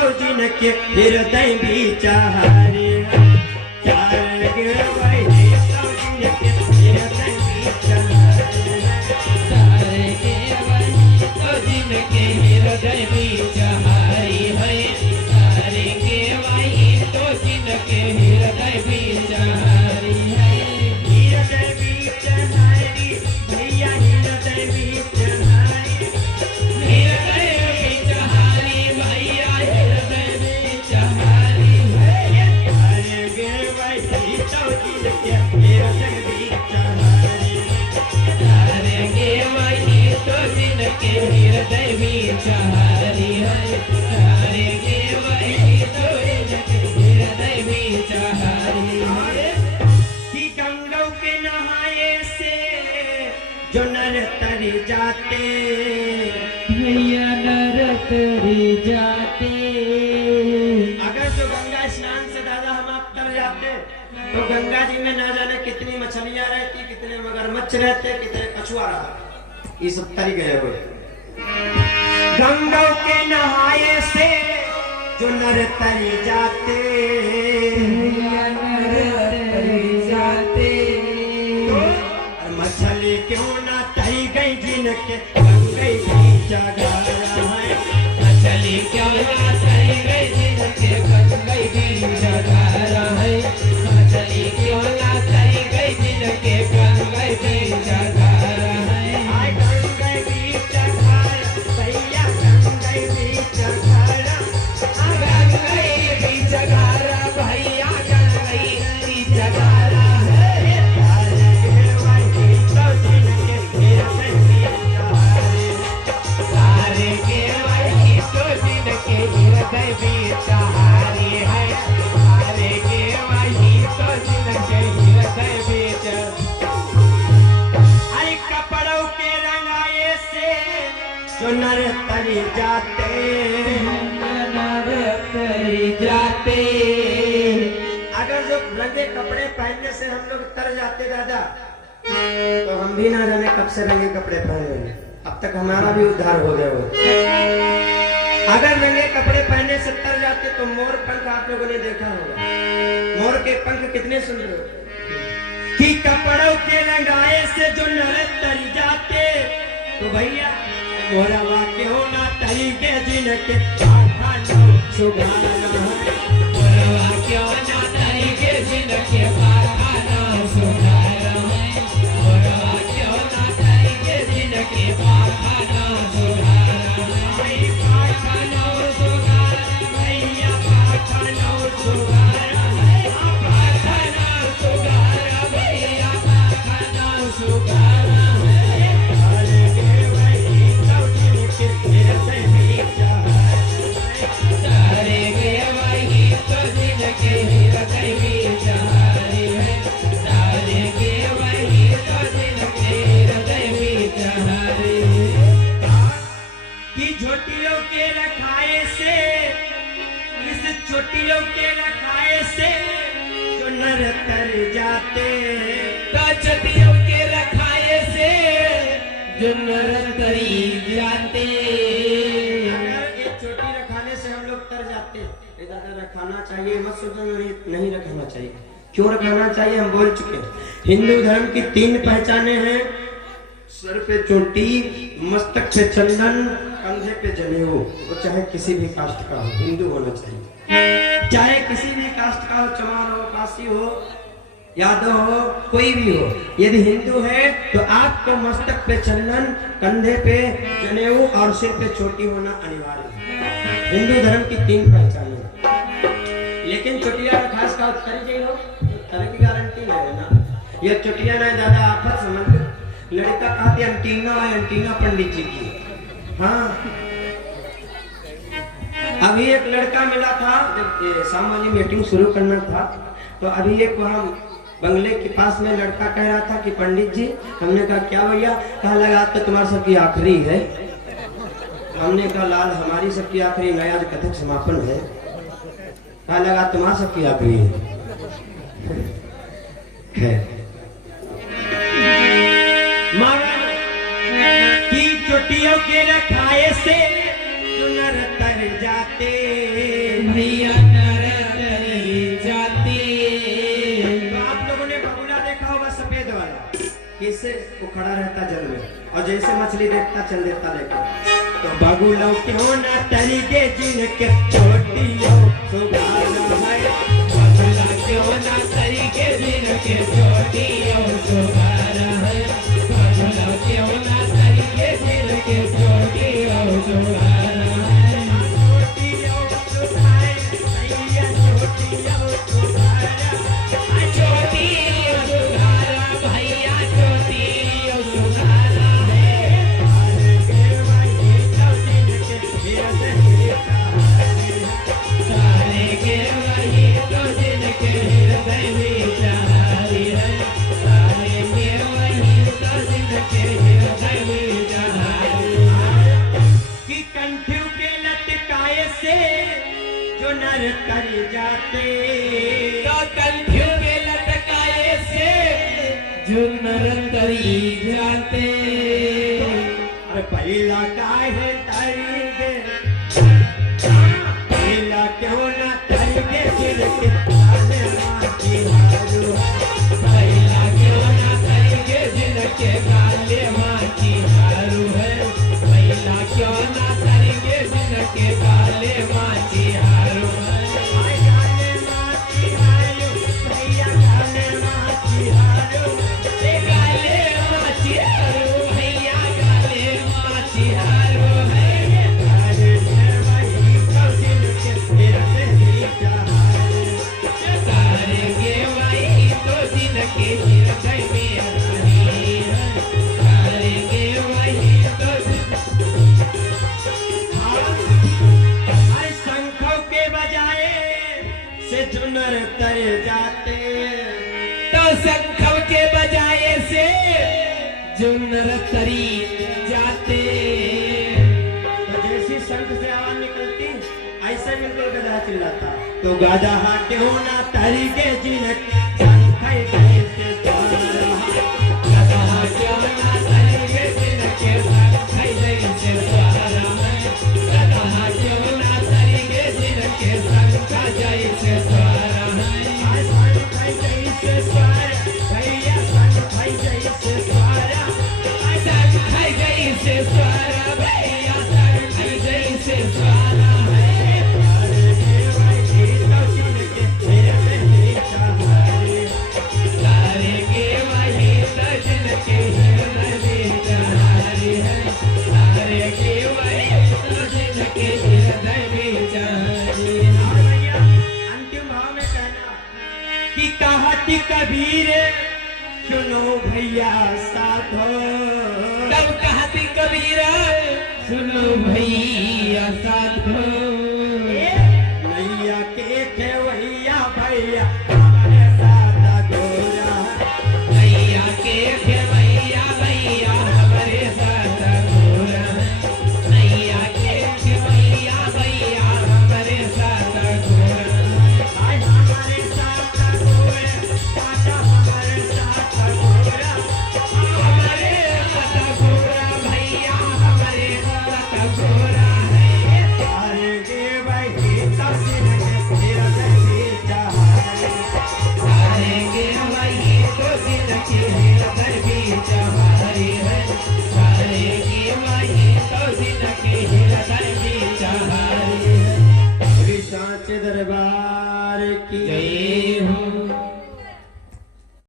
तो जिनके हृदय विचारे जो नर तरी जाते भैया नर तरी जाते। अगर जो गंगा स्नान से दादा हम आप तर जाते तो गंगा जी में ना जाने कितनी मछलियां रहती, कितने मगरमच्छ रहते, कितने कछुआ रहा, ये सब तरी गए हुए। गंगा के नहाए से जो नर तरी जाते भैया नर तरी जाते। मछली क्यों ना तरी गई जिनके गंगई की जगह है, मछली क्यों ना तरी गई जिनके गंगई की जगह है, मछली क्यों ना तरी गई जिनके गंगई की जगह है। गंगई की जगह भैया गंगई की जगह, गंगई की जगह भैया गंगई की जगह। कपड़ों के रंगाए से जो नर तरी जाते नर तरी जाते। अगर जो रंगे कपड़े पहनने से हम लोग तर जाते दादा तो हम भी ना जाने कब से रंगे कपड़े पहन लेंगे, अब तक हमारा भी उद्धार हो गया हो। अगर रंगे कपड़े पहनने से तर जाते तो मोर पंख आप लोगों ने देखा होगा, मोर के पंख कितने सुंदर होते कि कपड़ों के रंगाए से जो नर तरी जाते तो भैया मोरवा क्यों ना तरी के जिनके सुगारा है, मोरवा क्यों ना तरी के जिनके कारखाना सुधारा है, मोरवा क्यों ना तरी के जिनके कारखाना सुधारा है। कारखाना सुधारा भैया कारखाना सुधारा है, कारखाना सुधारा भैया कारखाना सुधारा है। तारे के वही तो जिनके हृदय विचारे है, तारे के वही तो जिनके हृदय विचारे। कि झोटियों के रखाए से, इस चोटियों के रखाए से जो नर तर जाते, चोटियों के रखाए से जो नर तरी जाते। अगर एक चोटी रखाने से हम लोग तर जाते, दादा रखाना चाहिए मत सोचो, नहीं रखाना चाहिए। क्यों रखाना चाहिए हम बोल चुके हैं। हिंदू धर्म की 3 पहचाने हैं, सर पे चोटी, मस्तक पे चंदन, कंधे पे जनेऊ। वो चाहे किसी भी कास्ट का हो, हिंदू होना चाहिए। चाहे किसी भी कास्ट का हो, चमार हो, काशी हो, यादव हो, कोई भी हो, यदि हिंदू है तो आपको मस्तक पे चंदन, कंधे पे जनेऊ और सिर पे चोटी होना अनिवार्य है। हिंदू धर्म की 3 पहचाने। लेकिन चोटिया खास का तरी हो तरह की गारंटी नहीं है ना, ये चोटिया नहीं दादा आफत समझ। लड़का कहते एंटीना है, एंटीना पंडित जी की। हाँ, अभी एक लड़का मिला था जब शाम वाली मीटिंग शुरू करना था, तो अभी एक वहाँ बंगले के पास में लड़का कह रहा था कि पंडित जी, हमने कहा क्या भैया, कहा लगा तो तुम्हारा सबकी आखिरी है। हमने कहा लाल हमारी सबकी आखिरी नया कथक समापन है। कहा लगा तुम्हारा सबकी आखिरी है। की चोटियों के रखाए से जो नर तर जाते, भैया नर तरी जाते। तो आप लोगों ने बगुला देखा होगा सफेद वाला, कैसे वो खड़ा रहता जल में और जैसे मछली देखता चल देता लेके। तो बगुलो क्यों ना तरीके जिनके छोटियों सुगारा है, बगुला क्यों ना तरीके जिनके छोटियों सुगारा है, बगुला क्यों ना तरीके जिनके छोटियों सुगारा है। छोटियों सुगारे भैया छोटियों सुगारा, छोटियों सुगारा भैया छोटियों सुगारा है। सारे के वही तो जिनके हृदय विचारी है, सारे के वही तो जिनके हृदय विचारी है। कि कंठियों के लटकाए से जो नर कर जाते, तो कंठियों के लटकाए से जो नर तरी जाते। और पहला काहे तरीके, पहला क्यों ना तरीके सिर के काले माटी हारू है, पहला क्यों ना तरीके जिनके काले माटी हारू है, पहला क्यों ना तरीके जिनके काले माटी हारू है। काले माटी हारू भैया काले माटी हारू, काले माटी हारू भैया काले माटी हारू है। काले वही तो जिनके हृदय विचारे, सारे के वही तो जिनके हृदय में हरी है, सारे के वही तो हर शंखों के बजाए से जो नर तर जाते, तो शंखव के बजाय से जो नर तरी जाते। तो जैसी शंख से आवाज निकलती ऐसे बिल्कुल गधा चिल्लाता। तो गधा क्यों ना तरीके जिनके शंख कैसे द्वारा, गधा क्यों ना तरीके जिनके शंख जैसे द्वारा है, गधा क्यों ना तरीके जिनके शंख जैसे द्वारा है। शंख जैसे द्वारा भैया शंख जैसे द्वारा, शंख जैसे द्वारा भैया शंख जैसे द्वारा है। सारे के वही तो जिनके हृदय विचारी है, सारे के वही तो जिनके हृदय विचारी है। अंतिम भाव में कहना कि कहती कबीर सुनो भैया साधो, तब कहती कबीरा सुनो भैया साधो। नैया के खेवैया भैया हमारे साथ गोरा, नैया के खेवैया भैया हमारे साथ गोरा है, नैया के खेवैया भैया हमारे साथ गोरा है। आज हमारे साथ गोरा, आजा हमारे साथ गोरा, हमारे साथ गोरा भैया हमारे साथ गोरा है। सारे के वही सब जिनके हृदय विचारे, सारे के वही तो जिनके हृदय विचारी है, सारे के वही तो जिनके हृदय विचारी है। श्री सांचे दरबार की जय।